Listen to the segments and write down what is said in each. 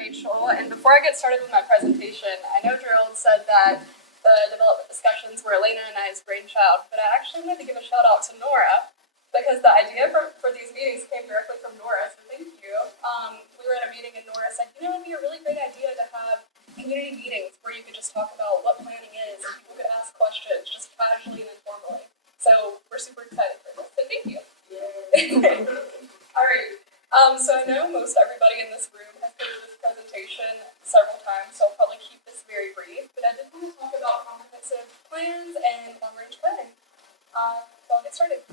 Rachel, and before I get started with my presentation, I know Gerald said that the development discussions were Alaina and I's brainchild, but I actually wanted to give a shout out to Nora, because the idea for these meetings came directly from Nora, so thank you. We were at a meeting and Nora said, you know, it'd be a really great idea to have community meetings where you could just talk about what planning is, and people could ask questions just casually and informally. So we're super excited for this, so thank you. All right. So I know most everybody in this room has heard this presentation several times, so I'll probably keep this very brief, but I did want to talk about comprehensive plans and long-range planning. So I'll get started.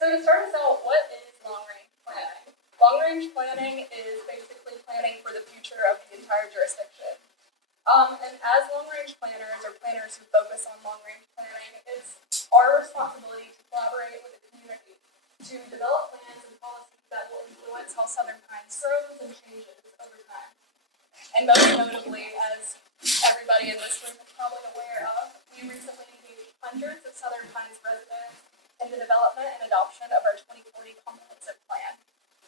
So to start us out, what is long-range planning? Long-range planning is basically planning for the future of the entire jurisdiction. And as long-range planners or planners who focus on long-range planning, it's our responsibility to collaborate with the community to develop plans and policies that will influence how Southern Pines grows and changes over time. And most notably, as everybody in this room is probably aware of, we recently engaged hundreds of Southern Pines residents in the development and adoption of our 2040 comprehensive plan.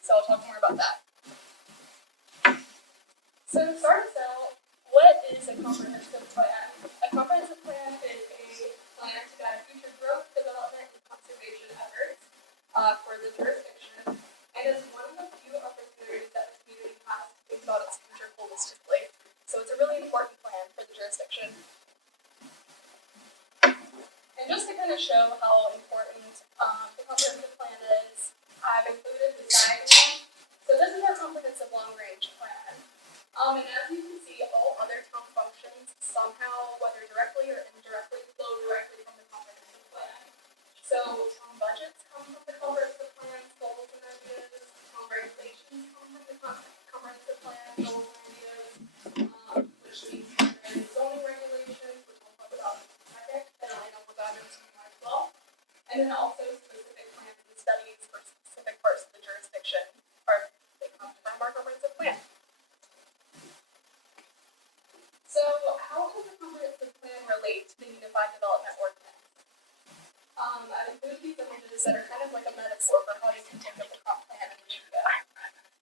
So I'll talk more about that. So to start us out, what is a comprehensive plan? A comprehensive plan is a plan to guide future growth, development, and conservation efforts for the jurisdiction, and is one of the few opportunities that the community has to think about its future holistically. So it's a really important plan for the jurisdiction. And just to kind of show how important the comprehensive plan is, I've included this diagram. So this is our comprehensive long-range plan. And as you can see, all other town functions somehow, whether directly or indirectly, flow directly from the comprehensive plan. So town budgets come from the comprehensive plan, goals and ideas. Town regulations come from the comprehensive plan, goals and ideas, which means there is zoning regulations, which I'll talk about in a second, and I know we'll dive into more as well. And then also specific plans and studies for specific parts of the jurisdiction they come from our comprehensive plan. So how does the comprehensive plan relate to the Unified Development Ordinance? I've included these images that are kind of like a metaphor for how you can think of the comp plan in Michigan.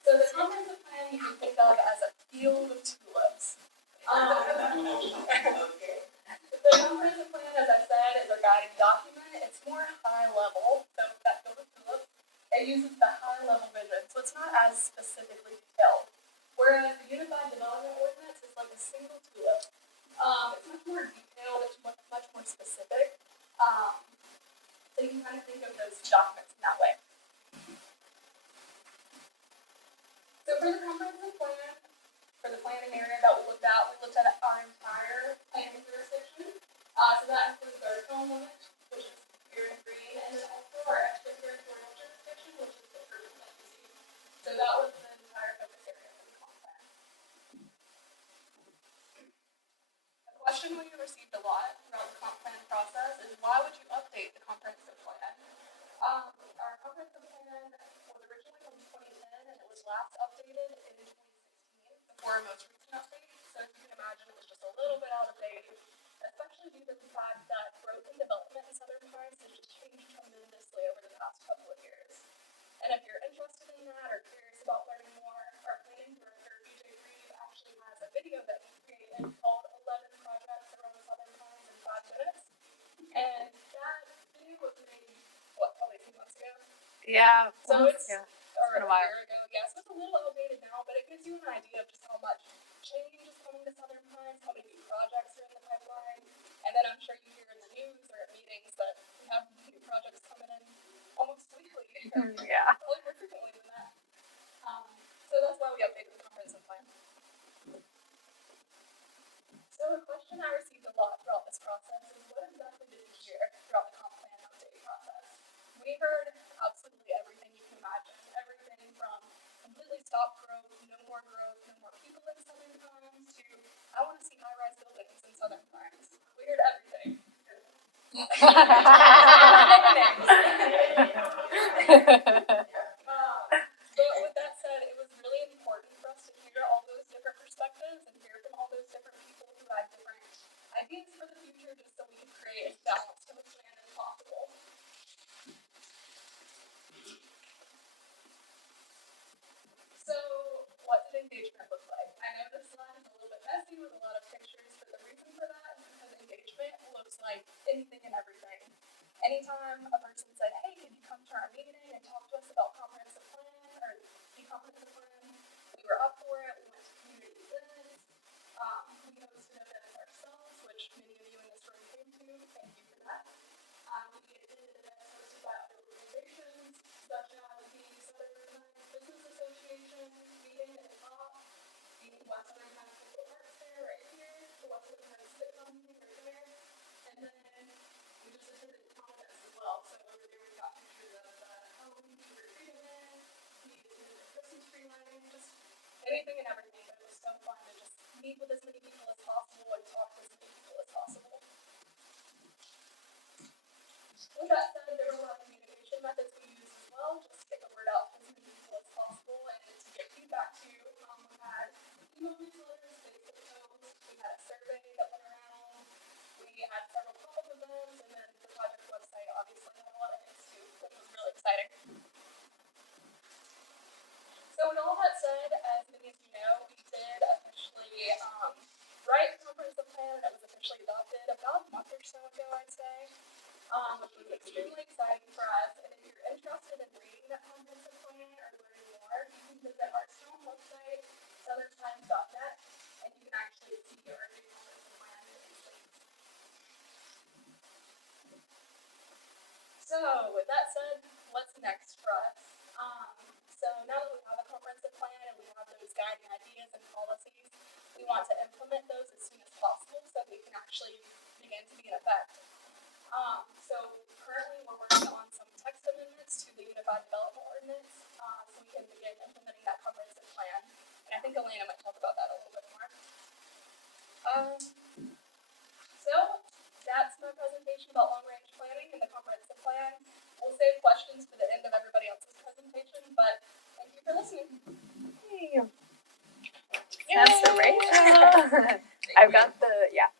So the comprehensive plan you can think of as a field of tulips. The comprehensive plan, as I said, is a guiding document. It's more high level, so that field of tulips, it uses the high level vision, so it's not as specifically detailed. Whereas the Unified Development Ordinance is like a single tulip. It's much more detailed, it's much more specific. So you can kind of think of those documents in that way. So for the comprehensive plan, for the planning area that we looked at our entire planning jurisdiction. So that includes our zone limit, which is here in green, and then also our extraterritorial jurisdiction, which is the purple that you see. So that was the entire focus area for the comp plan. A question we received a lot throughout the comp plan process is, why would you update the comprehensive plan? Our comprehensive plan was originally from 2010, and it was last updated in 2016 before our most recent update. So as you can imagine, it was just a little bit out of date, especially due to the fact that growth and development in Southern Pines has just changed tremendously over the past couple of years. And if you're interested in that or curious about learning more, our planning director, BJ Reed, actually has a video that he created called 11 Projects Around Southern Pines in 5 minutes. And that video was made, probably 2 months ago? Yeah. So it's been a while. year ago. Yeah, so it's a little outdated now, but it gives you an idea of just how much change is coming to Southern Pines, how many new projects are in the pipeline, and then I'm sure you hear in the news or at meetings that we have new projects coming in almost weekly. Yeah. Probably more frequently than that. So that's why we updated the comprehensive plan. So a question I received a lot throughout this process is, what exactly did we hear throughout the comp plan update process? We heard absolutely everything you can imagine. Everything from completely stop growth, no more people in Southern Pines, to I want to see high-rise buildings in Southern Pines. We heard everything. But with that said, it was really important for us to hear all those different perspectives and hear from all those different people who had different ideas for the future, just so we could create as balanced of a plan as possible. So anything and everything, but it was so fun to just meet with as many people as possible and talk to as many people as possible. With that said, there were a lot of communication methods we used as well, just to get the word out to as many people as possible and to get feedback to. We had email newsletters, Facebook posts, we had a survey that went around, we had several pop-up events, and then the project website obviously had a lot of hits too, which was really exciting. So with all that said, as many of you know, we did officially write a comprehensive plan that was officially adopted about a month or so ago, I'd say, which was extremely exciting for us. And if you're interested in reading that comprehensive plan or learning more, you can visit our Stone website, southerntimes.net, and you can actually see our new comprehensive plan in these links. So with that said, what's next for us? So now that we have a comprehensive plan and we have those guiding ideas and policies, we want to implement those as soon as possible so they can actually begin to be in effect. So currently we're working on some text amendments to the Unified Development Ordinance so we can begin implementing that comprehensive plan. And I think Alaina might talk about that a little bit more. So that's my presentation about long-range planning and the comprehensive plan. We'll save questions for the end of everybody else's presentation, but thank you for listening. Hey. That's the Rachel. I've got the, yeah.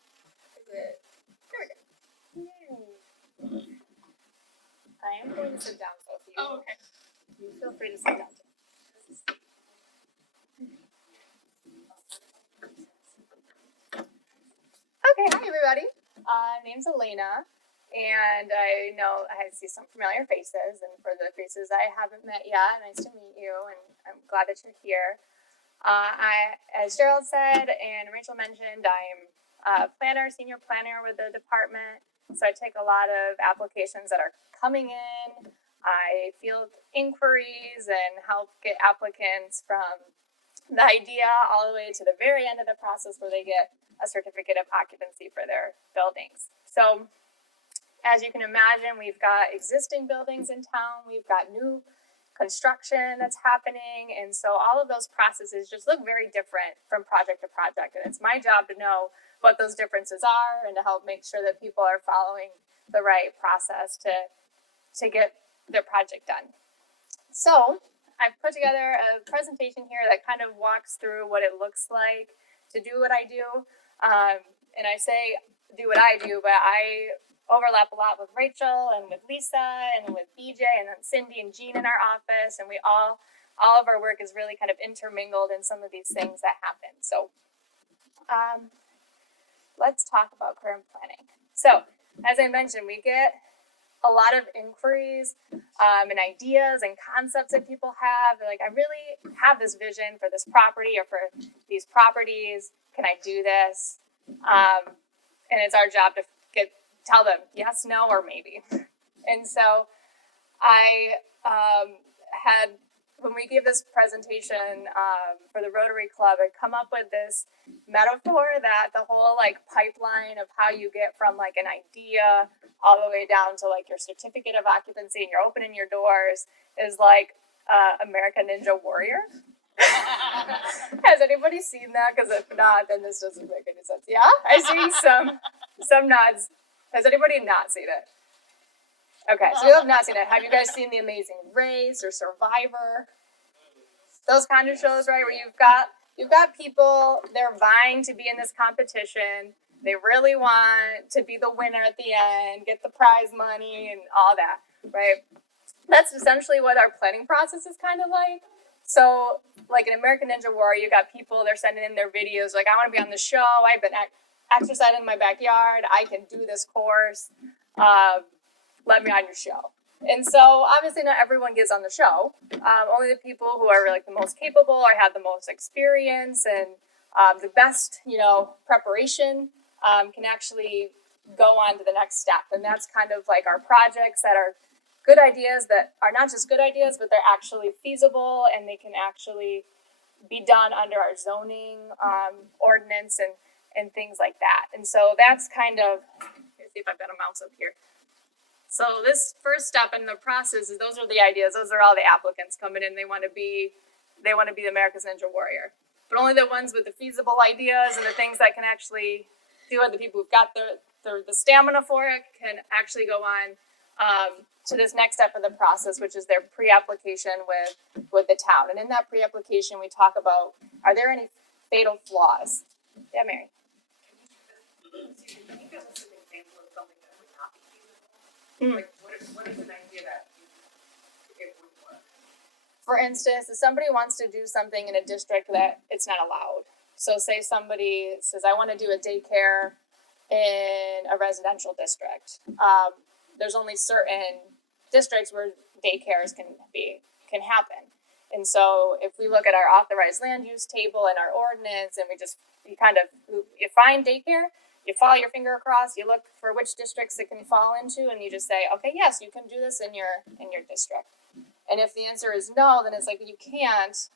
Is it? There we go. I am going to sit down, so if you, Oh, okay. you feel free to sit down. Okay, hi everybody. Name's Alaina, and I know I see some familiar faces, and for the faces I haven't met yet, nice to meet you, and I'm glad that you're here. As Gerald said and Rachel mentioned, I'm a planner, senior planner with the department, so I take a lot of applications that are coming in. I field inquiries and help get applicants from the idea all the way to the very end of the process where they get a certificate of occupancy for their buildings. So as you can imagine, we've got existing buildings in town, we've got new construction that's happening, and so all of those processes just look very different from project to project, and it's my job to know what those differences are and to help make sure that people are following the right process to get their project done. So I've put together a presentation here that kind of walks through what it looks like to do what I do. And I say do what I do, but I overlap a lot with Rachel and with Lisa and with BJ and then Cindy and Jean in our office. And we all of our work is really kind of intermingled in some of these things that happen. So let's talk about current planning. So as I mentioned, we get a lot of inquiries and ideas and concepts that people have. They're like, I really have this vision for this property or for these properties. Can I do this? And it's our job to tell them yes, no, or maybe. And so I had, when we gave this presentation for the Rotary Club, I come up with this metaphor that the whole like pipeline of how you get from like an idea all the way down to like your certificate of occupancy and you're opening your doors is like American Ninja Warrior. Has anybody seen that? Because if not, then this doesn't make any sense. Yeah, I've seen some nods. Has anybody not seen it? Okay, so you have not seen it. Have you guys seen The Amazing Race or Survivor? Those kind of shows, right? Where you've got people, they're vying to be in this competition. They really want to be the winner at the end, get the prize money and all that, right? That's essentially what our planning process is kind of like. So, like in American Ninja Warrior, you got people, they're sending in their videos, like, I want to be on the show, I've been exercising in my backyard, I can do this course, let me on your show. And so, obviously not everyone gets on the show, only the people who are like the most capable or have the most experience and the best, preparation can actually go on to the next step. And that's kind of like our projects that are good ideas that are not just good ideas, but they're actually feasible and they can actually be done under our zoning ordinance and things like that. And so that's kind of, let's see if I've got a mouse up here. So this first step in the process is those are the ideas. Those are all the applicants coming in. They want to be they want to be America's Ninja Warrior. But only the ones with the feasible ideas and the things that can actually do it, the people who've got the stamina for it, can actually go on to this next step of the process, which is their pre-application with the town. And in that pre-application, we talk about, are there any fatal flaws? Yeah, Mary. Can you give us an example of something that would not be feasible? Like, what is an idea that it would work? For instance, if somebody wants to do something in a district that it's not allowed. So say somebody says, I want to do a daycare in a residential district. There's only certain districts where daycares can happen. And so if we look at our authorized land use table and our ordinance, and you find daycare, you follow your finger across, you look for which districts it can fall into, and you just say, okay, yes, you can do this in your district. And if the answer is no, then it's like you can't.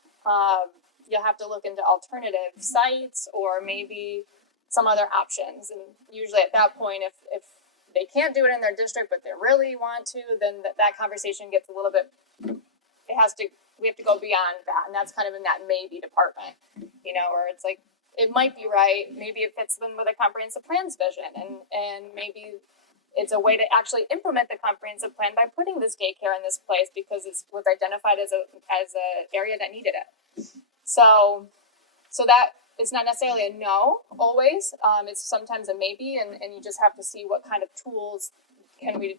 You'll have to look into alternative sites or maybe some other options. And usually at that point, if they can't do it in their district, but they really want to, then that conversation gets a little bit, we have to go beyond that. And that's kind of in that maybe department, where it's like, it might be right. Maybe it fits in with a comprehensive plan's vision. And maybe it's a way to actually implement the comprehensive plan by putting this daycare in this place because it was identified as a area that needed it. So that it's not necessarily a no always. It's sometimes a maybe, and you just have to see what kind of tools can we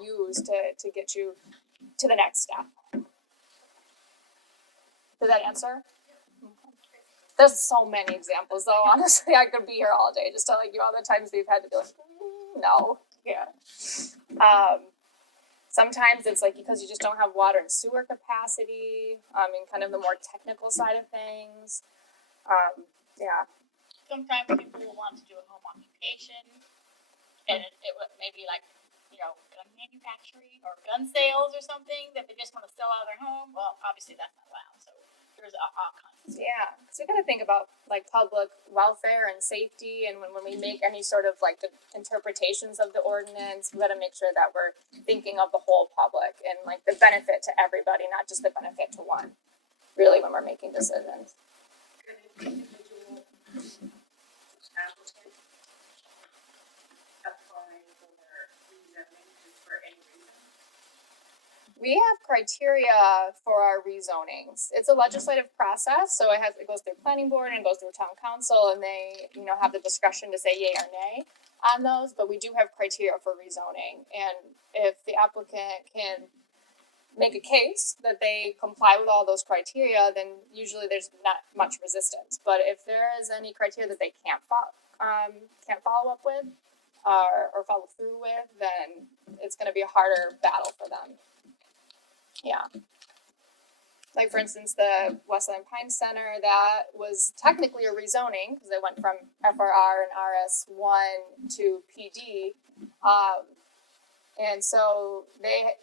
use to get you to the next step. Did that answer? There's so many examples, though. Honestly, I could be here all day just telling you all the times we've had to be like, no, yeah. Sometimes it's like because you just don't have water and sewer capacity, and kind of the more technical side of things. Yeah. Sometimes people will want to do a home occupation, and it would maybe like, gun manufacturing or gun sales or something that they just want to sell out of their home. Well, obviously that's not allowed. So there's all kinds. Yeah, so we got to think about like public welfare and safety, and when we make any sort of like the interpretations of the ordinance, we got to make sure that we're thinking of the whole public and like the benefit to everybody, not just the benefit to one. Really, when we're making decisions. Could an individual applicant apply for rezoning just for any reason? We have criteria for our rezonings. It's a legislative process, so it goes through planning board and goes through town council, and they, have the discretion to say yay or nay on those. But we do have criteria for rezoning, and if the applicant can make a case that they comply with all those criteria, then usually there's not much resistance. But if there is any criteria that they can't follow up with or follow through with, then it's going to be a harder battle for them. Yeah. Like, for instance, the West Southern Pine Center, that was technically a rezoning because it went from FRR and RS1 to PD. And so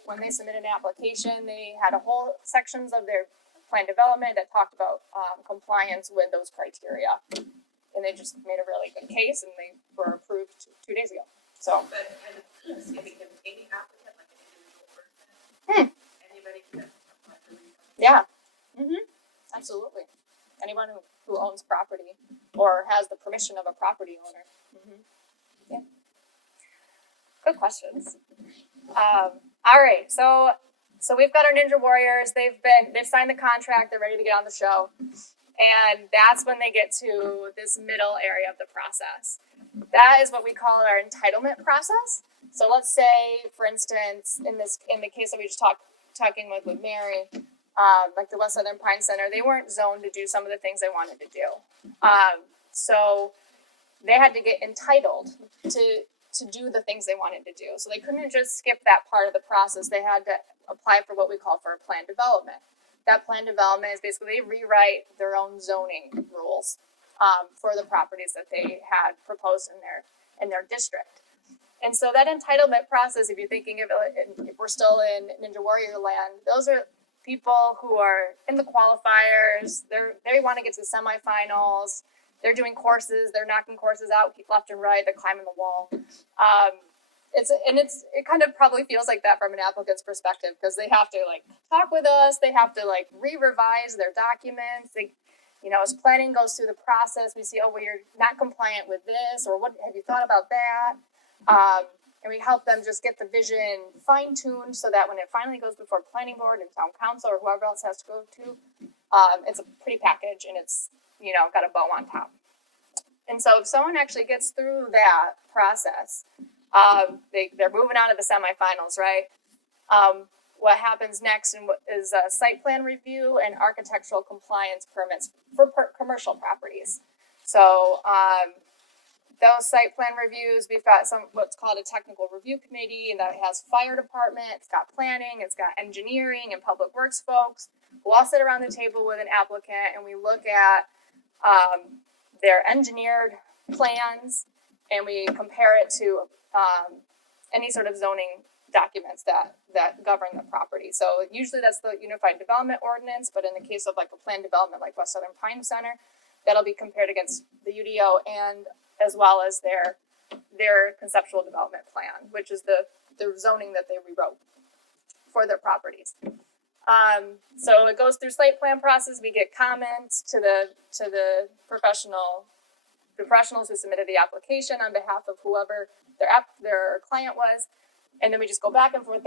when they submitted an application, they had a whole sections of their plan development that talked about compliance with those criteria. And they just made a really good case, and they were approved 2 days ago. So. But any applicant, like an individual person, anybody can apply for rezoning? Yeah. Absolutely. Anyone who owns property or has the permission of a property owner. Yeah. Good questions. All right. So we've got our Ninja Warriors. They've signed the contract. They're ready to get on the show. And that's when they get to this middle area of the process. That is what we call our entitlement process. So let's say, for instance, in the case that we just talking with Mary, like the West Southern Pine Center, they weren't zoned to do some of the things they wanted to do. So they had to get entitled to do the things they wanted to do. So they couldn't just skip that part of the process. They had to apply for what we call for a plan development. That plan development is basically they rewrite their own zoning rules for the properties that they had proposed in their district. And so that entitlement process, if you're thinking of it, if we're still in Ninja Warrior land, those are people who are in the qualifiers. They want to get to the semifinals. They're doing courses. They're knocking courses out left and right. They're climbing the wall. it kind of probably feels like that from an applicant's perspective, because they have to like talk with us, they have to like re-revise their documents. They, you know, as planning goes through the process, we see, oh, well, you're not compliant with this, or what have you thought about that? And we help them just get the vision fine-tuned so that when it finally goes before planning board and town council or whoever else has to go to, it's a pretty package and it's, you know, got a bow on top. And so if someone actually gets through that process, they're moving on to the semifinals, right? What happens next is a site plan review and architectural compliance permits for commercial properties. So those site plan reviews, we've got what's called a technical review committee, and that has fire department, it's got planning, it's got engineering and public works folks. We'll all sit around the table with an applicant and we look at their engineered plans and we compare it to any sort of zoning documents that govern the property. So usually that's the Unified Development Ordinance, but in the case of like a planned development like West Southern Pine Center, that'll be compared against the UDO and as well as their conceptual development plan, which is the zoning that they rewrote for their properties. So it goes through site plan process. We get comments to the professionals who submitted the application on behalf of whoever their client was. And then we just go back and forth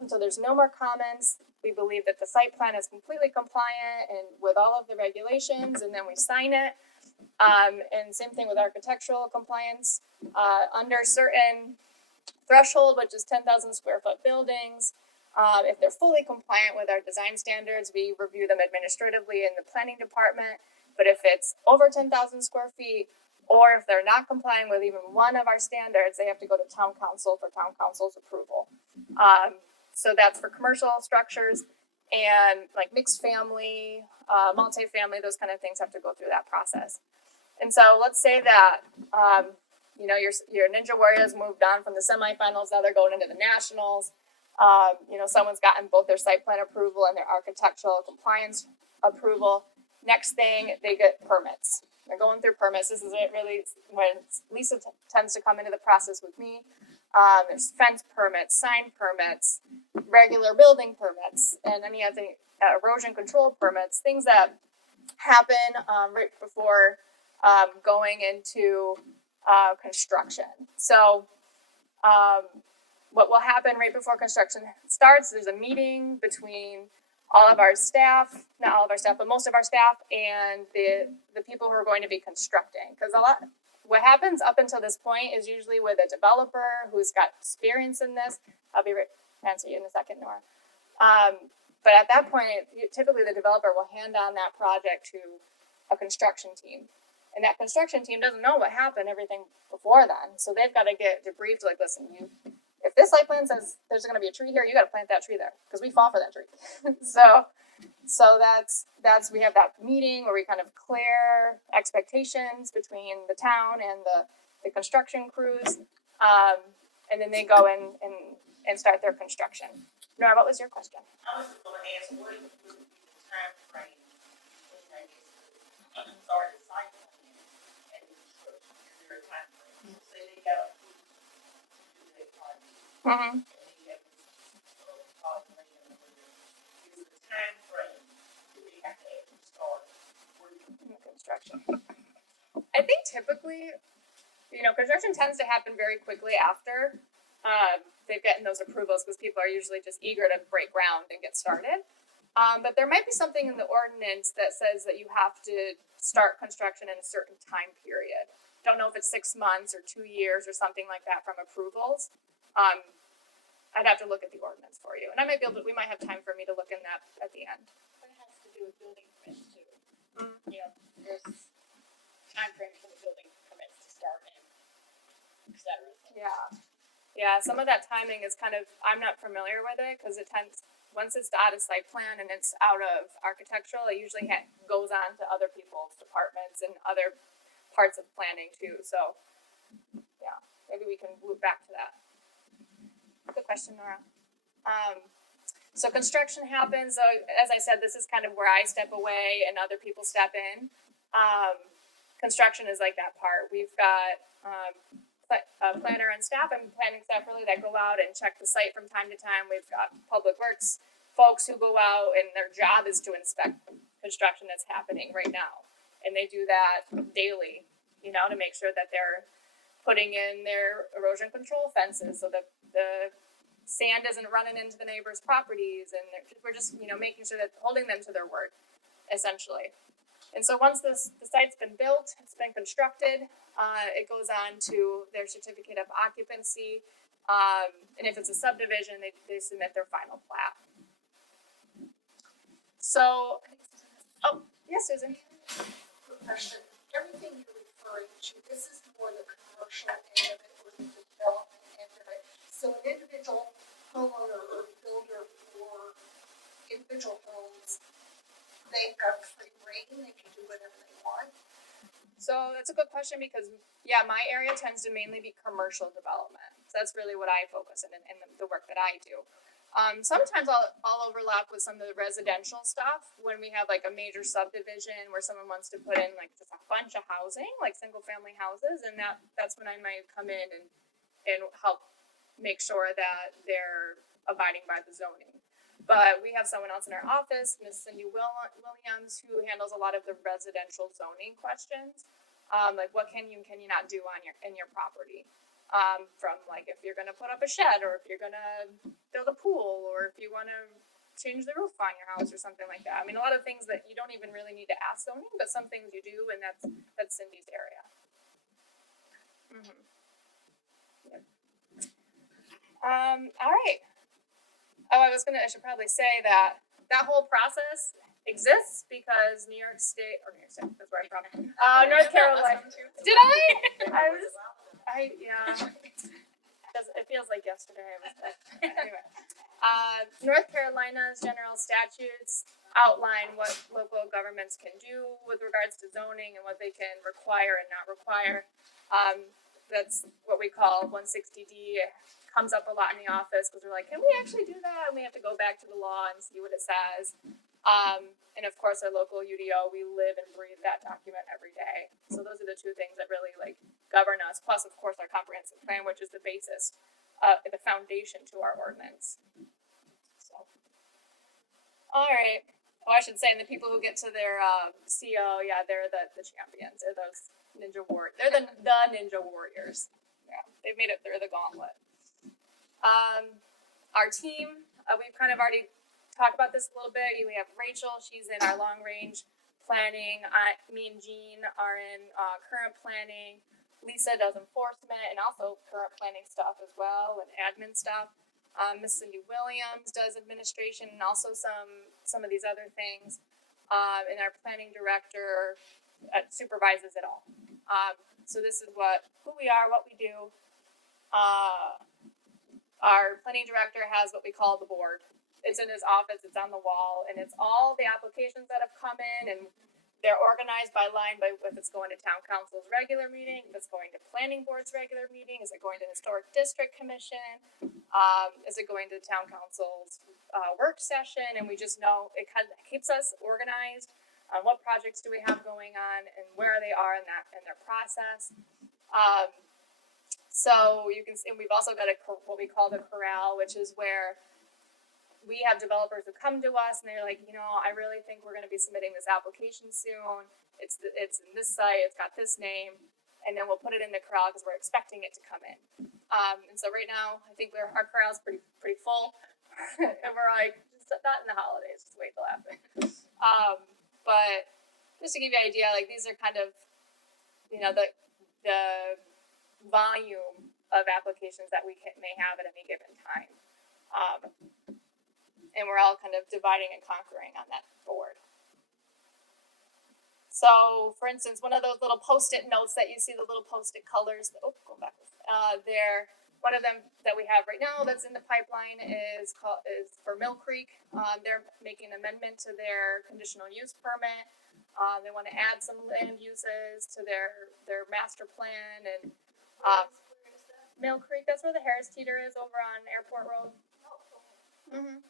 until there's no more comments. We believe that the site plan is completely compliant and with all of the regulations, and then we sign it. And same thing with architectural compliance. Under certain threshold, which is 10,000 square foot buildings, if they're fully compliant with our design standards, we review them administratively in the planning department. But if it's over 10,000 square feet, or if they're not complying with even one of our standards, they have to go to town council for town council's approval. So that's for commercial structures and like mixed family, multifamily, those kind of things have to go through that process. And so let's say that, you know, your Ninja Warriors moved on from the semifinals, now they're going into the nationals. You know, someone's gotten both their site plan approval and their architectural compliance approval. Next thing, they get permits. They're going through permits. This is it really when Lisa tends to come into the process with me. There's fence permits, sign permits, regular building permits, and any other erosion control permits, things that happen right before going into construction. So what will happen right before construction starts, there's a meeting between all of our staff, not all of our staff, but most of our staff and the people who are going to be constructing. Because what happens up until this point is usually with a developer who's got experience in this. I'll be answer you in a second, Nora. But at that point, typically the developer will hand on that project to a construction team. And that construction team doesn't know what happened, everything before then. So they've got to get debriefed, like, listen, if this site plan says there's going to be a tree here, you got to plant that tree there because we fought for that tree. so that's we have that meeting where we kind of clear expectations between the town and the construction crews, and then they go in and start their construction. Nora, what was your question? I was going to ask, what would be the time frame between, I guess, start the site plan and the construction? Is there a time frame? Say they got approved to do their project. Mm-hmm. And they have this project plan over there. Is there a time frame that they have to actually start working? Construction. I think typically, you know, construction tends to happen very quickly after they've gotten those approvals because people are usually just eager to break ground and get started. But there might be something in the ordinance that says that you have to start construction in a certain time period. Don't know if it's 6 months or 2 years or something like that from approvals. I'd have to look at the ordinance for you, and I might be able to. We might have time for me to look in that at the end. But it has to do with building permits too. You know, there's time frame for the building permits to start and et cetera. Yeah. Some of that timing is kind of, I'm not familiar with it because it tends, once it's out of site plan and it's out of architectural, it usually goes on to other people's departments and other parts of planning too. So, yeah, maybe we can loop back to that. Good question, Nora. So construction happens. So as I said, this is kind of where I step away and other people step in. Construction is like that part. We've got planner and staff and planning staff really that go out and check the site from time to time. We've got public works folks who go out and their job is to inspect construction that's happening right now. And they do that daily, you know, to make sure that they're putting in their erosion control fences so that the sand isn't running into the neighbors' properties, and we're just, you know, making sure that holding them to their word, essentially. And so once the site's been built, it's been constructed, it goes on to their certificate of occupancy, and if it's a subdivision, they submit their final plat. So, oh, yes, Susan. Quick question. Everything you're referring to, this is more the commercial end of it or the development end of it. So an individual homeowner or builder for individual homes, they've got free reign, they can do whatever they want. So that's a good question because, yeah, my area tends to mainly be commercial development. So that's really what I focus in the work that I do. Sometimes I'll overlap with some of the residential stuff when we have like a major subdivision where someone wants to put in like just a bunch of housing, like single family houses, and that's when I might come in and help make sure that they're abiding by the zoning. But we have someone else in our office, Miss Cindy Williams, who handles a lot of the residential zoning questions, like what can you not do in your property. From like if you're gonna put up a shed or if you're gonna build a pool or if you wanna change the roof on your house or something like that. I mean, a lot of things that you don't even really need to ask zoning, but some things you do, and that's Cindy's area. Mm-hmm. Yep. All right. Oh, I should probably say that whole process exists because New York State, that's where I'm from. North Carolina. Did I? Yeah. It feels like yesterday. Anyway. North Carolina's general statutes outline what local governments can do with regards to zoning and what they can require and not require. That's what we call 160D. It comes up a lot in the office because we're like, can we actually do that? And we have to go back to the law and see what it says. And of course, our local UDO, we live and breathe that document every day. So those are the two things that really like govern us. Plus, of course, our comprehensive plan, which is the basis, the foundation to our ordinance. So, all right. Oh, I should say, and the people who get to their CO, yeah, they're the champions. They're those ninja warriors. They're the ninja warriors. Yeah, they've made it through the gauntlet. Our team, we've kind of already talk about this a little bit. We have Rachel, she's in our long range planning. Me and Jean are in current planning. Lisa does enforcement and also current planning stuff as well and admin stuff. Miss Cindy Williams does administration and also some of these other things. And our planning director supervises it all. So this is who we are, what we do. Our planning director has what we call the board. It's in his office, it's on the wall, and it's all the applications that have come in, and they're organized by line by if it's going to town council's regular meeting, if it's going to planning board's regular meeting, is it going to historic district commission, is it going to town council's work session, and we just know it kind of keeps us organized on what projects do we have going on and where they are in their process. So you can see, and we've also got what we call the corral, which is where we have developers who come to us and they're like, I really think we're going to be submitting this application soon. It's in this site. It's got this name, and then we'll put it in the corral because we're expecting it to come in. And so right now, I think our corral's pretty full, and we're like, just not in the holidays. Just wait till after. But just to give you an idea, like these are kind of, the volume of applications that we may have at any given time. And we're all kind of dividing and conquering on that board. So, for instance, one of those little Post-it notes that you see, the little Post-it colors, go back. One of them that we have right now that's in the pipeline is for Mill Creek. They're making an amendment to their conditional use permit. They want to add some land uses to their master plan. And Mill Creek, that's where the Harris Teeter is over on Airport Road. Mm-hmm.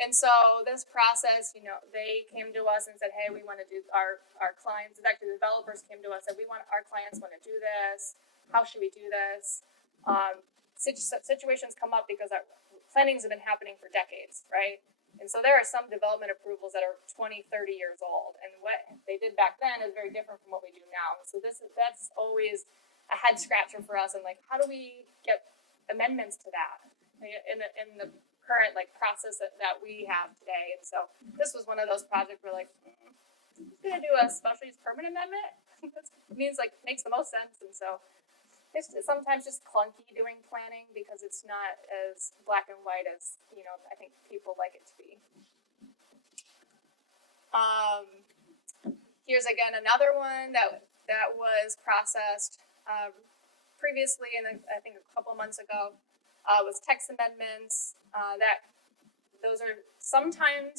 And so this process, they came to us and said, hey, we want to do our clients, actually the developers came to us and said, our clients want to do this. how should we do this? Situations come up because our plannings have been happening for decades, right? And so there are some development approvals that are 20, 30 years old, and what they did back then is very different from what we do now. So that's always a head scratcher for us, and like, how do we get amendments to that in the current like process that we have today? And so this was one of those projects where like, who's gonna do a special use permit amendment? That means like makes the most sense, and so it's sometimes just clunky doing planning because it's not as black and white as I think people like it to be. Here's again another one that was processed previously, and I think a couple months ago, was text amendments. Those are sometimes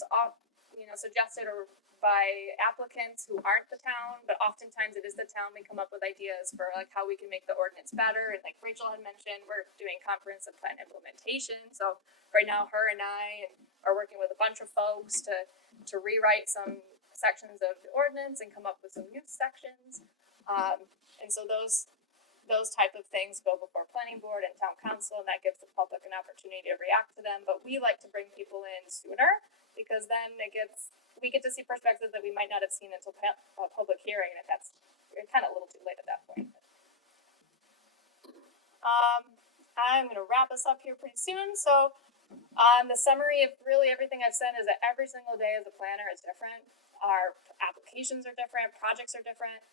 suggested or by applicants who aren't the town, but oftentimes it is the town. We come up with ideas for like how we can make the ordinance better. And like Rachel had mentioned, we're doing comprehensive plan implementation. So right now, her and I are working with a bunch of folks to rewrite some sections of the ordinance and come up with some new sections. And so those type of things go before planning board and town council, and that gives the public an opportunity to react to them. But we like to bring people in sooner because then we get to see perspectives that we might not have seen until a public hearing, and that's kind of a little too late at that point. I'm going to wrap us up here pretty soon. So the summary of really everything I've said is that every single day as a planner is different. Our applications are different, projects are different,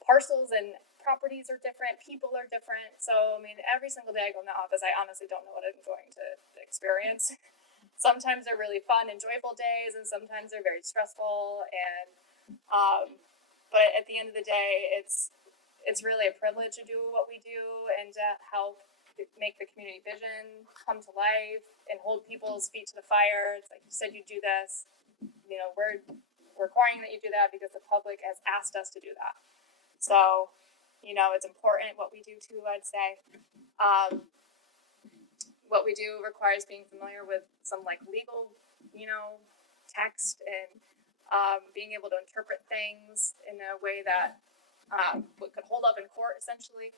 parcels and properties are different, people are different. So, I mean, every single day I go in the office, I honestly don't know what I'm going to experience. Sometimes they're really fun and joyful days, and sometimes they're very stressful. And but at the end of the day, it's really a privilege to do what we do and to help make the community vision come to life and hold people's feet to the fire. It's like you said, you do this. We're requiring that you do that because the public has asked us to do that. So, it's important what we do too. I'd say. What we do requires being familiar with some like legal, text and being able to interpret things in a way that could hold up in court, essentially.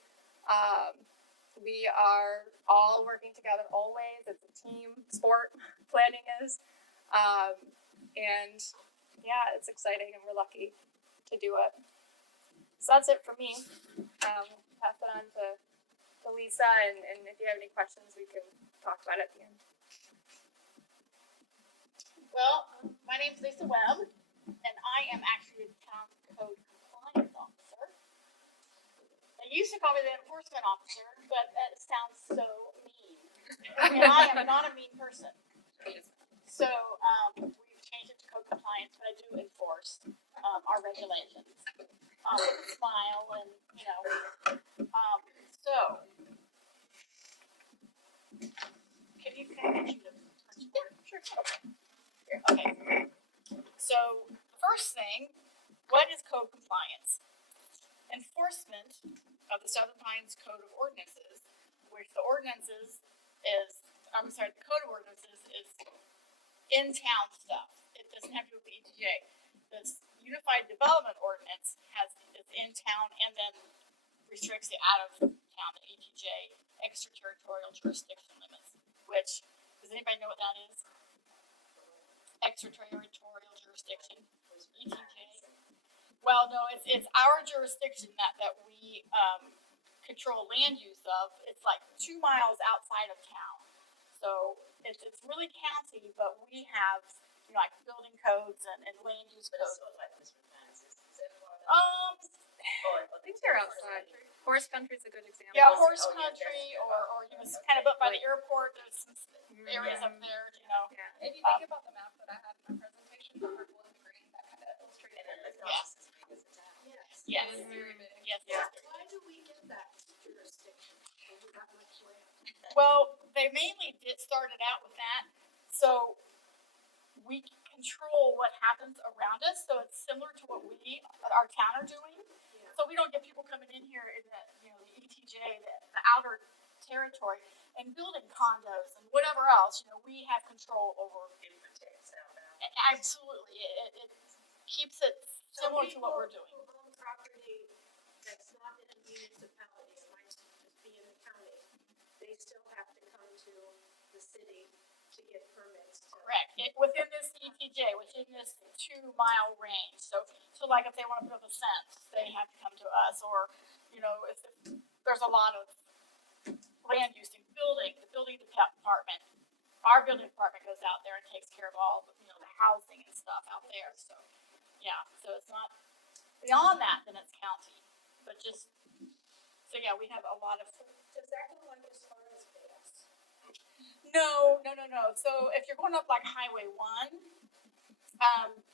We are all working together always. It's a team sport, planning is. And yeah, it's exciting and we're lucky to do it. So that's it for me. Pass it on to Lisa, and if you have any questions, we can talk about it at the end. Well, my name's Lisa Webb, and I am actually the town code compliance officer. They used to call me the enforcement officer, but that sounds so mean. And I am not a mean person. So we've changed it to code compliance, but I do enforce our regulations with a smile and, so. Can you get you to touch board? Sure. Okay. So the first thing, what is code compliance? Enforcement of the Southern Pines Code of Ordinances, which the code of ordinances is in-town stuff. It doesn't have to do with the ETJ. This Unified Development Ordinance is in town and then restricts it out of town, the ETJ, extraterritorial jurisdiction limits, which, does anybody know what that is? Extraterritorial jurisdiction, ETJ. Well, no, it's our jurisdiction that we control land use of. It's like 2 miles outside of town. So it's really county, but we have like building codes and land use codes. I think they're outside. Horse country is a good example. Yeah, horse country, or kind of up by the airport. There's some areas up there, Yeah. If you think about the map that I had in my presentation, the purple and green, that kind of illustrated it. Yes. It is very big. Yes. Why do we get that jurisdiction? Do we have much land? Well, they mainly started out with that, so we control what happens around us. So it's similar to what our town are doing. Yeah. So we don't get people coming in here in the ETJ, the outer territory, and building condos and whatever else. We have control over. Absolutely, it keeps it similar to what we're doing. People who own property that's not in a municipality, am I city to get permits to. Correct. Within this ETJ, within this 2-mile range. So like if they want to put up a fence, they have to come to us. Or, if there's a lot of land use in the building department, our building department goes out there and takes care of all, the housing and stuff out there. So, yeah. So it's not beyond that, then it's county. But we have a lot of. Does that go like as far as this? No. So if you're going up like Highway 1,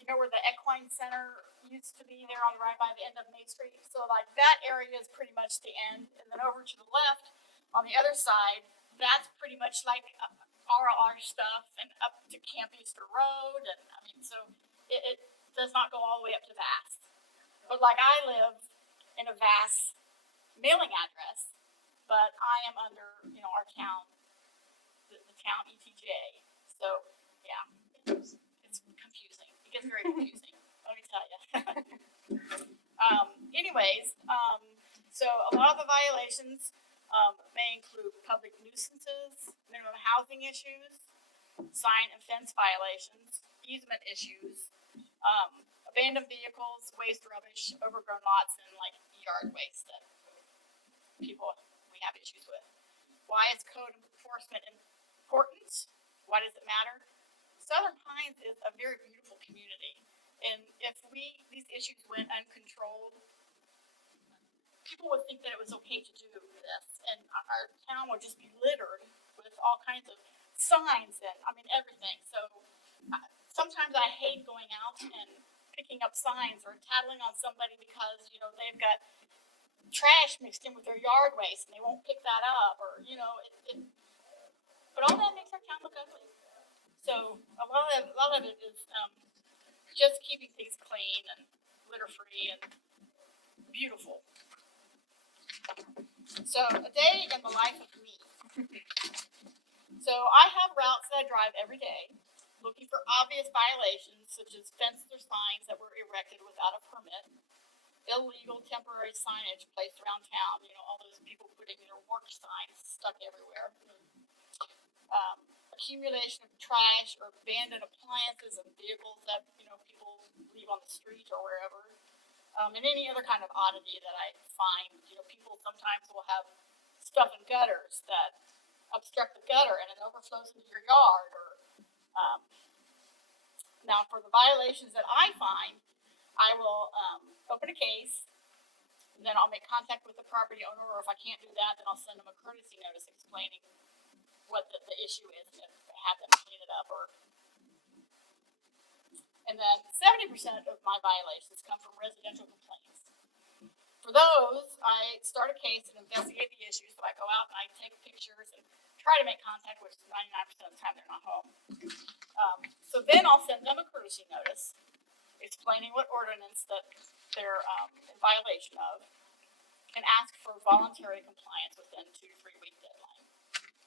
where the Equine Center used to be there on the right by the end of Main Street. So like that area is pretty much the end. And then over to the left on the other side, that's pretty much like RR stuff and up to Camp Easter Road. And so it does not go all the way up to Vass. But like I live in a Vass mailing address, but I am under, our town, the town ETJ. So, yeah, it's confusing. It gets very confusing, let me tell you. So a lot of the violations may include public nuisances, minimum housing issues, sign and fence violations, easement issues, abandoned vehicles, waste, rubbish, overgrown lots, and like yard waste that we have issues with. Why is code enforcement important? Why does it matter? Southern Pines is a very beautiful community, and if these issues went uncontrolled, people would think that it was okay to do this, and our town would just be littered with all kinds of signs and everything. So sometimes I hate going out and picking up signs or tattling on somebody because they've got trash mixed in with their yard waste and they won't pick that up, or but all that makes our town look ugly. So a lot of it is just keeping things clean and litter free and beautiful. So a day in the life of me. So I have routes that I drive every day, looking for obvious violations such as fences or signs that were erected without a permit, illegal temporary signage placed around town, all those people putting their work signs stuck everywhere, accumulation of trash or abandoned appliances and vehicles that people leave on the street or wherever, and any other kind of oddity that I find. People sometimes will have stuff in gutters that obstruct the gutter and it overflows into your yard. Or now for the violations that I find, I will open a case, and then I'll make contact with the property owner, or if I can't do that, then I'll send them a courtesy notice explaining what the issue is and have them clean it up. And then 70% of my violations come from residential complaints. For those, I start a case and investigate the issues. So I go out and I take pictures and try to make contact, which 99% of the time they're not home. So then I'll send them a courtesy notice explaining what ordinance that they're in violation of, and ask for voluntary compliance within 2 to 3 week deadline.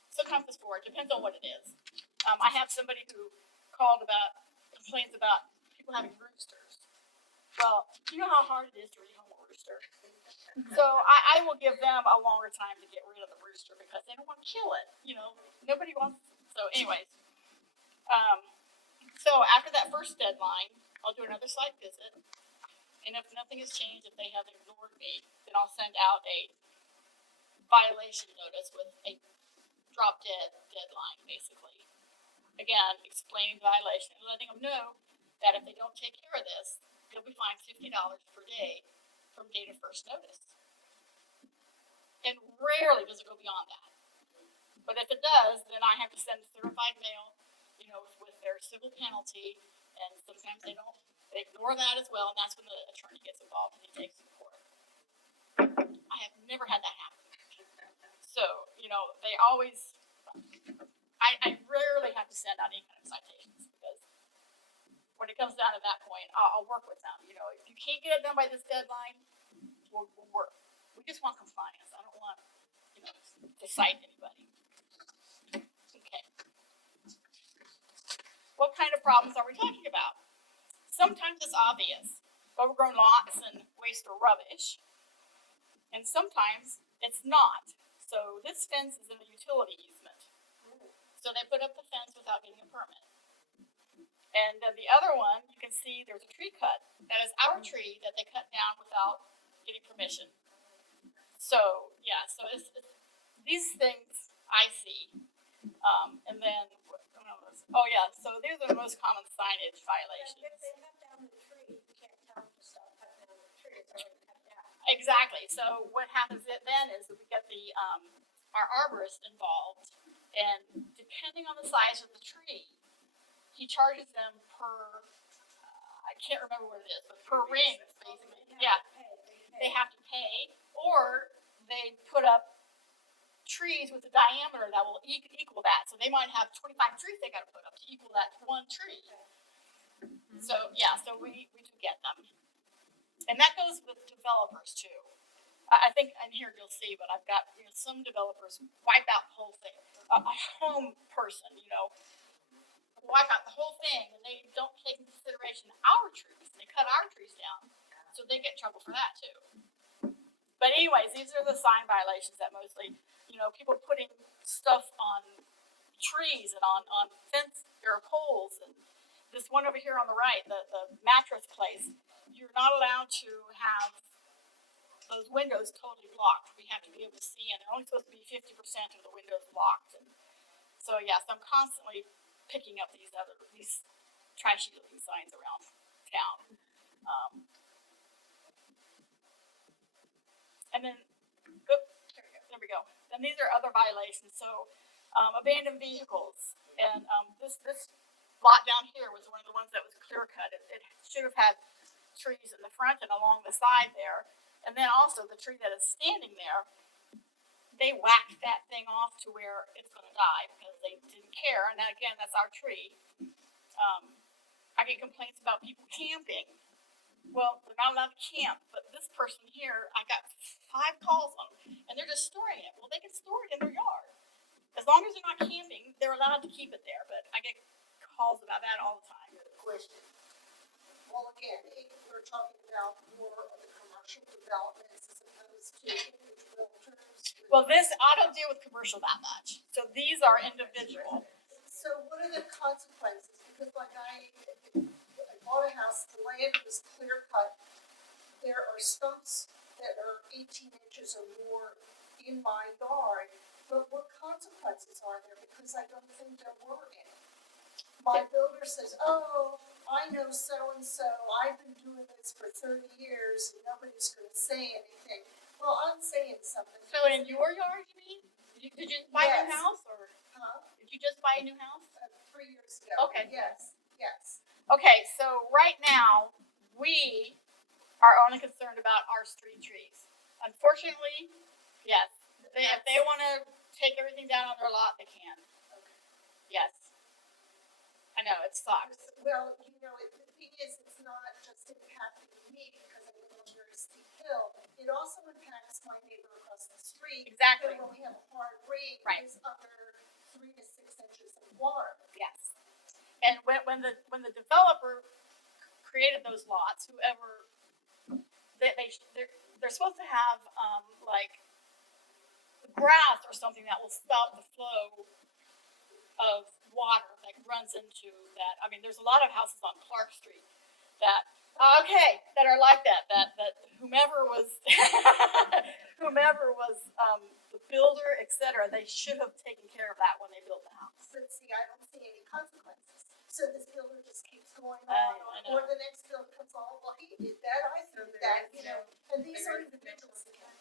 Sometimes it's 4, it depends on what it is. I have somebody who complains about people having roosters. Well, you know how hard it is to rehome a rooster. So I will give them a longer time to get rid of the rooster because they don't want to kill it. Nobody wants. So anyways, so after that first deadline, I'll do another site visit. And if nothing has changed, if they have ignored me, then I'll send out a violation notice with a drop dead deadline, basically. Again, explaining the violation and letting them know that if they don't take care of this, they'll be fined $50 per day from date of first notice. And rarely does it go beyond that. But if it does, then I have to send certified mail, with their civil penalty, and sometimes they ignore that as well, and that's when the attorney gets involved and he takes it to court. I have never had that happen. So, they always, I rarely have to send out any kind of citations, because when it comes down to that point, I'll work with them. If you can't get it done by this deadline, we'll work. We just want compliance. I don't want, to cite anybody. Okay. What kind of problems are we talking about? Sometimes it's obvious, overgrown lots and waste or rubbish. And sometimes it's not. So this fence is in a utility easement. So they put up the fence without getting a permit. And then the other one, you can see there's a tree cut. That is our tree that they cut down without getting permission. So, yeah, so it's these things I see. And then, oh yeah, so these are the most common signage violations. If they cut down the tree, you can't tell them to stop cutting down the tree, it's already cut down. Exactly. So what happens then is that we get the our arborist involved, and depending on the size of the tree, he charges them per. I can't remember what it is, but per ring, basically. Yeah, they have to pay, or they put up trees with a diameter that will equal that. So they might have 25 trees they got to put up to equal that one tree. So yeah, so we do get them, and that goes with developers too. I think in here you'll see, but I've got some developers wipe out the whole thing. A home person, wipe out the whole thing, and they don't take into consideration our trees. They cut our trees down, so they get in trouble for that too. But anyways, these are the sign violations that mostly, people putting stuff on trees and on fence or poles. And this one over here on the right, the mattress place, you're not allowed to have those windows totally blocked. We have to be able to see, and they're only supposed to be 50% of the windows blocked. And so yes, I'm constantly picking up these trashy looking signs around town. And then, there we go. And these are other violations. So, abandoned vehicles. And this lot down here was one of the ones that was clear cut. It should have had trees in the front and along the side there. And then also the tree that is standing there, they whacked that thing off to where it's going to die because they didn't care. And again, that's our tree. I get complaints about people camping. Well, they're not allowed to camp, but this person here, I got 5 calls on them, and they're just storing it. Well, they can store it in their yard. As long as they're not camping, they're allowed to keep it there, but I get calls about that all the time. Question. Well, again, we're talking about more of the commercial developments as opposed to individual realtors. Well, I don't deal with commercial that much, so these are individual. So what are the consequences? Because like I bought a house, the land was clear cut. There are stumps that are 18 inches or more in my yard, but what consequences are there? Because I don't think there were any. My builder says, oh, I know so-and-so, I've been doing this for 30 years, and nobody's gonna say anything. Well, I'm saying something. So in your yard, you mean? Did you buy a new Yes. house, or Huh? did you just buy a new house? 3 years ago. Okay. Yes. Okay, so right now, we are only concerned about our street trees. Unfortunately, yes, if they want to take everything down on their lot, they can. Yes. I know, it sucks. Well, the thing is, it's not just impacting me because I live on a very steep hill. It also impacts my neighbor across the street. Exactly. And when we have a hard rain, Right. it's under 3 to 6 inches of water. Yes. And when the developer created those lots, whoever they're supposed to have like grass or something that will stop the flow of water that runs into that. I mean, there's a lot of houses on Clark Street that are like that. That whomever was the builder, etc. They should have taken care of that when they built the house. But see, I don't see any consequences. So this builder just keeps going I on, know. or the next builder comes along, well, he did that, I did that, and these are individuals again.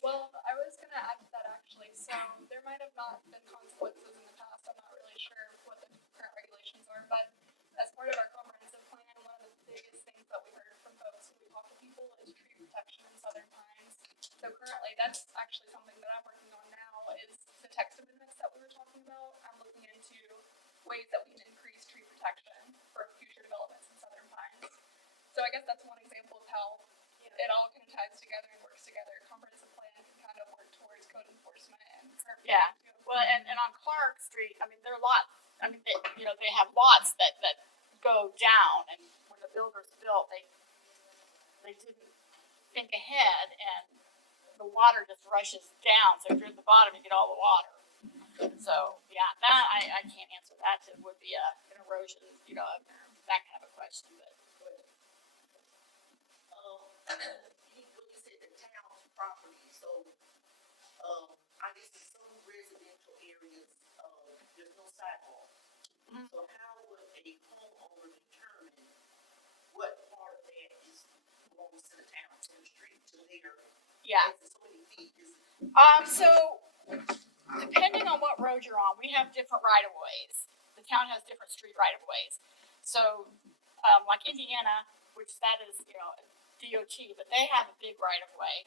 Well, I was going to add to that actually. So there might have not been consequences in the past. I'm not really sure what the current regulations are, but as part of our comprehensive plan, one of the biggest things that we heard from folks when we talk to people is tree protection in southern pines. So currently, that's actually something that I'm working on now is the text amendments that we were talking about. I'm looking into ways that we can increase tree protection for future developments in southern pines. So I guess that's one example of how it all kind of ties together and works together. Comprehensive plan can kind of work towards code enforcement and current. Yeah. Well, and on Clark Street, I mean, there are lots. I mean, they have lots that go down, and when the builders built, they didn't think ahead, and the water just rushes down. So if you're at the bottom, you get all the water. So, yeah, that, I can't answer that. It would be an erosion, that kind of a question, but. When you said the town's property, so, I guess in some residential areas, there's no sidewalk. Mhm. So how would a homeowner determine what part of that is belongs to the town, to the street, to their, Yeah. so many feet is, So depending on what road you're on, we have different right of ways. The town has different street right of ways. So, like Indiana, which that is, DOT, but they have a big right of way.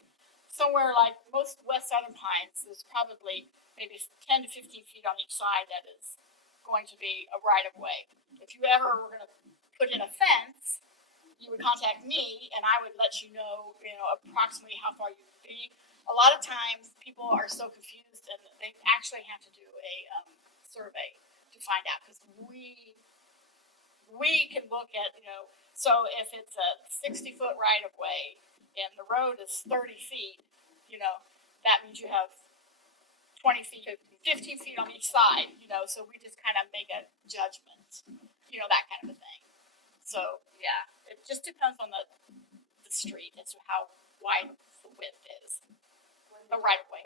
Somewhere like most West Southern Pines, there's probably maybe 10 to 15 feet on each side that is going to be a right of way. If you ever were going to put in a fence, you would contact me and I would let you know, approximately how far you would be. A lot of times people are so confused and they actually have to do a survey to find out because we can look at, so if it's a 60-foot right of way and the road is 30 feet, that means you have 20 feet, 15 feet on each side, so we just kind of make a judgment, that kind of a thing. So, yeah, it just depends on the street as to how wide the width is. The right of way.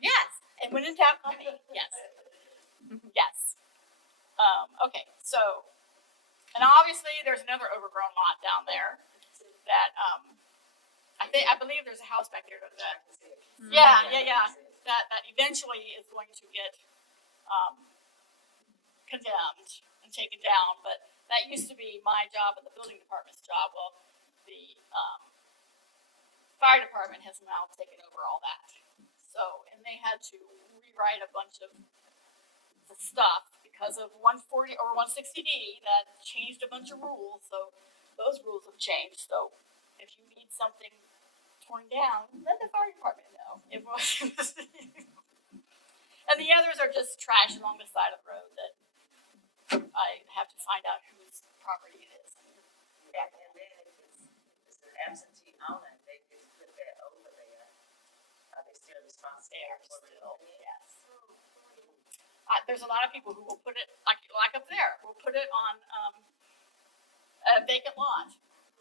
Yes, and when in doubt, call me. Yes. Yes. Okay, so, and obviously there's another overgrown lot down there that, I believe there's a house back there that, yeah, that eventually is going to get, condemned and taken down, but that used to be my job and the building department's job. Well, the, fire department has now taken over all that. So, and they had to rewrite a bunch of the stuff because of 140 or 160D that changed a bunch of rules. So those rules have changed. So if you need something torn down, let the fire department know. It was, and the others are just trash along the side of the road that I have to find out whose property it is. and then if it's an absentee owner, they can put that over there. Are they still responsible They are for still, it? yes. There's a lot of people who will put it like up there. Will put it on a vacant lot,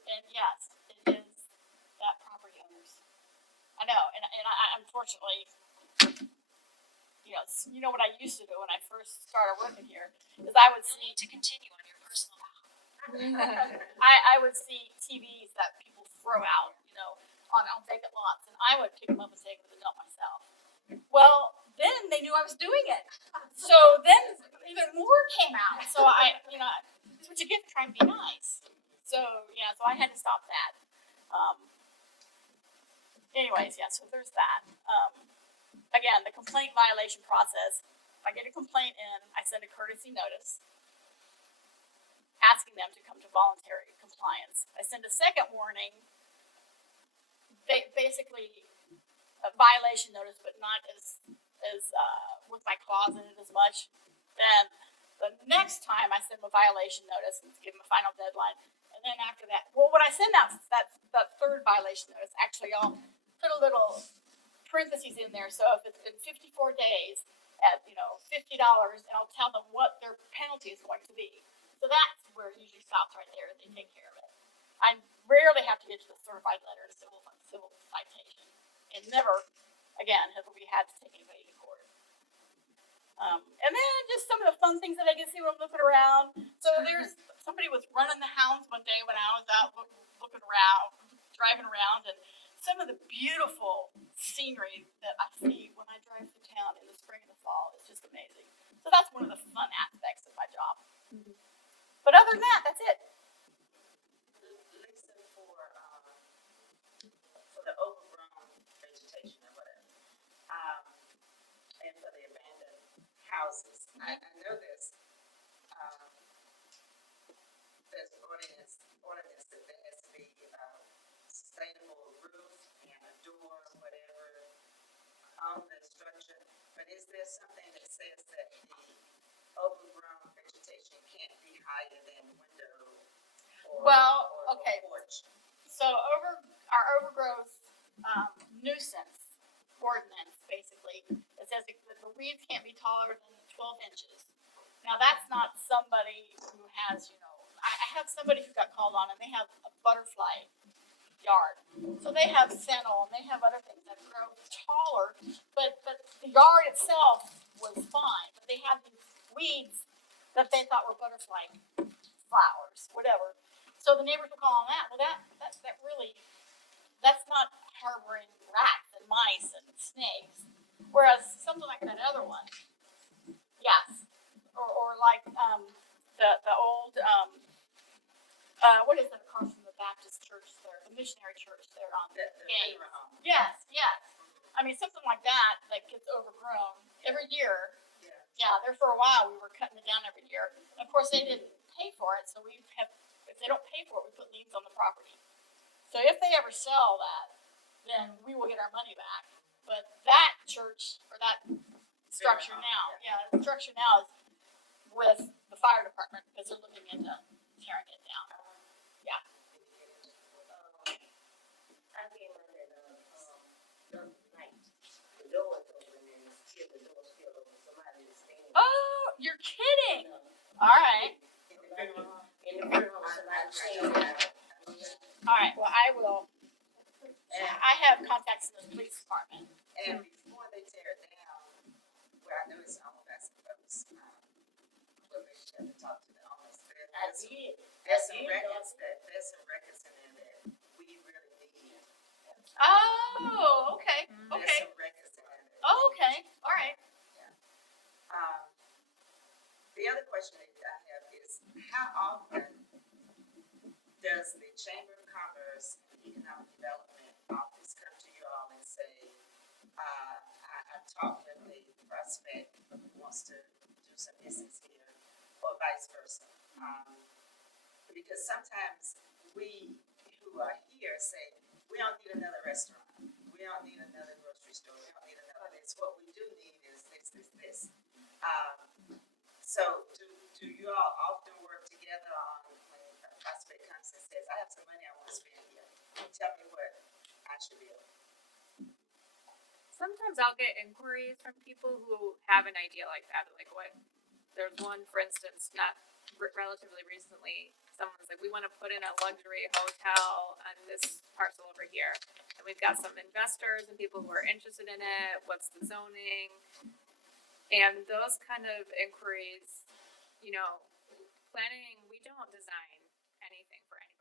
and yes, it is that property owner's. I know, and I unfortunately, you know what I used to do when I first started working here is I would see to continue on your personal. I would see TVs that people throw out, on vacant lots, and I would pick them up and take them to the dump myself. Well, then they knew I was doing it. So then even more came out. So it's what you get for trying to be nice. So, so I had to stop that. Anyways, so there's that. Again, the complaint violation process. If I get a complaint in, I send a courtesy notice asking them to come to voluntary compliance. I send a second warning, basically a violation notice, but not as with my clause in it as much. Then the next time I send them a violation notice and give them a final deadline. And then after that, well, when I send that third violation notice, actually I'll put a little parentheses in there. So if it's been 54 days at $50, and I'll tell them what their penalty is going to be. So that's where it usually stops right there, and they take care of it. I rarely have to get to the certified letter, civil citation, and never again have we had to take anybody to court. And then just some of the fun things that I get to see when I'm looking around. So there's somebody was running the hounds one day when I was out looking around, driving around, and some of the beautiful scenery that I see when I drive through town in the spring and the fall is just amazing. So that's one of the fun aspects of my job. But other than that, that's it. Lisa, for the overgrown vegetation or whatever, and for the abandoned houses, I know there's an ordinance that there has to be sustainable roof and a door, whatever, on the structure. But is there something that says that the overgrown vegetation can't be higher than window or Okay. porch? So our overgrowth nuisance ordinance basically It says that the weeds can't be taller than 12 inches. Now, that's not somebody who has, I have somebody who got called on and they have a butterfly yard. So they have fennel and they have other things that grow taller, but the yard itself was fine. But they had these weeds that they thought were butterfly flowers, whatever. So the neighbors were calling that. Well, that really, that's not harboring rats and mice and snakes. Whereas something like that other one, yes. Or like the old what is it across from the Baptist church there, the missionary church there on The Gay. funeral home. Yes. I mean something like that gets overgrown every year. Yeah. Yeah, there for a while we were cutting it down every year. And of course they didn't pay for it, so if they don't pay for it, we put liens on the property. So if they ever sell that, then we will get our money back. But that church or that structure now, the structure now is with the fire department because they're looking into tearing it down. I came under the night. The door was open and still the door still open. Somebody was standing. Oh, you're kidding! All right. In the funeral home, somebody was standing. All right. Well, I will. I have contacts in the police department. And before they tear it down, where I know it's on that's folks, but maybe you have to talk to the owners. I did. There's some records in there that we really need. Oh, okay. There's Okay. some records in there. Oh, okay. All right. The other question that I have is, how often does the Chamber of Commerce and Economic Development Office come to you all and say, I talked with a prospect who wants to do some business here, or vice versa? Because sometimes we who are here say, we don't need another restaurant, we don't need another grocery store, we don't need another this. What we do need is this. So do you all often work together on when a prospect comes and says, I have some money I want to spend here, tell me what I should be able. Sometimes I'll get inquiries from people who have an idea like that. Like there's one, for instance, not relatively recently, someone was like, we want to put in a luxury hotel on this parcel over here. And we've got some investors and people who are interested in it. What's the zoning? And those kind of inquiries, planning, we don't design anything for anyone.